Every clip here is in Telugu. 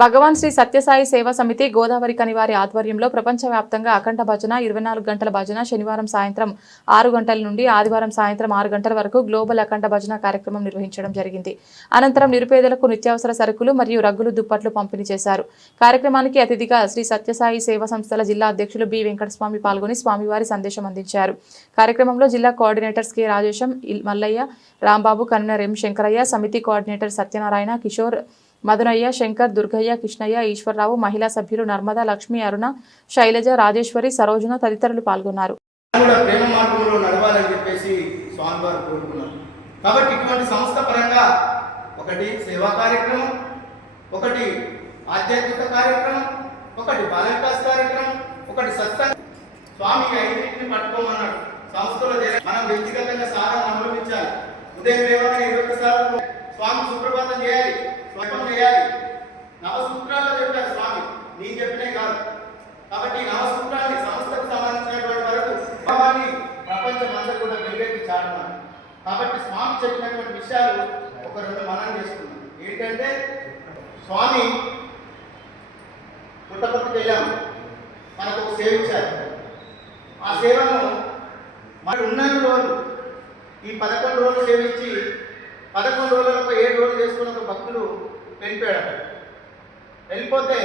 భగవాన్ శ్రీ సత్యసాయి సేవా సమితి గోదావరి కనివారి ఆధ్వర్యంలో ప్రపంచవ్యాప్తంగా అఖండ భజన 24 గంటల భజన శనివారం సాయంత్రం 6 గంటల నుండి ఆదివారం సాయంత్రం 6 గంటల వరకు గ్లోబల్ అఖండ భజన కార్యక్రమం నిర్వహించడం జరిగింది. అనంతరం నిరుపేదలకు నిత్యావసర సరుకులు మరియు రగ్గులు దుప్పట్లు పంపిణీ చేశారు. కార్యక్రమానికి అతిథిగా శ్రీ సత్యసాయి సేవా సంస్థల జిల్లా అధ్యక్షులు బి వెంకటస్వామి పాల్గొని స్వామివారి సందేశం అందించారు. కార్యక్రమంలో జిల్లా coordinators K Rajesham, Mallayya, Rambabu, convener M Shankaraiah, సమితి కోఆర్డినేటర్ సత్యనారాయణ, కిషోర్, మధునయ్య, శంకర్, దుర్గయ్య, కృష్ణయ్య, ఈశ్వరరావు, మహిళా సభ్యులు నర్మదా, లక్ష్మి, అరుణ, శైలజ, రాజేశ్వరి, సరోజన తదితరులు పాల్గొన్నారు. కాబట్టి ఇటువంటి సంస్థ పరంగా ఒకటి సేవా కార్యక్రమం, ఒకటి ఆధ్యాత్మిక కార్యక్రమం, ఒకటి బాల వికాస్ కార్యక్రమం, ఒకటి సత్సంగ. స్వామి ఐదింటిని పట్టుకోమన్నాడు. సంస్థలో మనం వ్యక్తిగతంగా సాధన అనుభవించాలి. ఉదయం లేవగానే 21 సార్లు స్వామి సుప్రభాతం చేయాలి, స్వయం చేయాలి. నవసూత్రాల్లో చెప్పారు స్వామి, నీ చెప్పినే కాదు. కాబట్టి నవసూత్రాన్ని సంస్థకు సంబంధించినటువంటి వరకు భావాన్ని ప్రపంచం అంతా కూడా వెలుగెత్తి చాటున్నారు. కాబట్టి స్వామి చెప్పినటువంటి విషయాలు ఒక రెండు మనం చేసుకున్నాం. ఏంటంటే స్వామి పుట్టపర్తికి వెళ్ళాము, మనకు ఒక సేవ ఇచ్చారు. ఆ సేవను మరి ఉన్న రోజులు ఈ 11 రోజులు సేవించి 11 రోజులకు 7 రోజులు చేసుకున్న ఒక భక్తులు వెళ్ళిపోయాడు. వెళ్ళిపోతే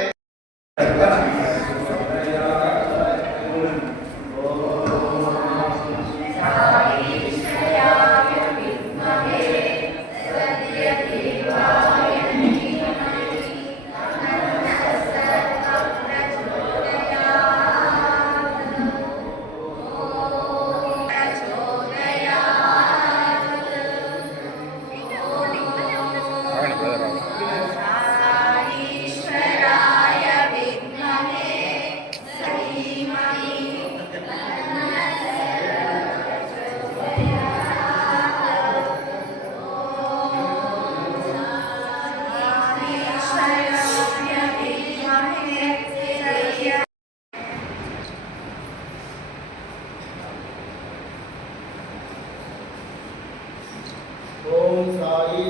ఓం సాయి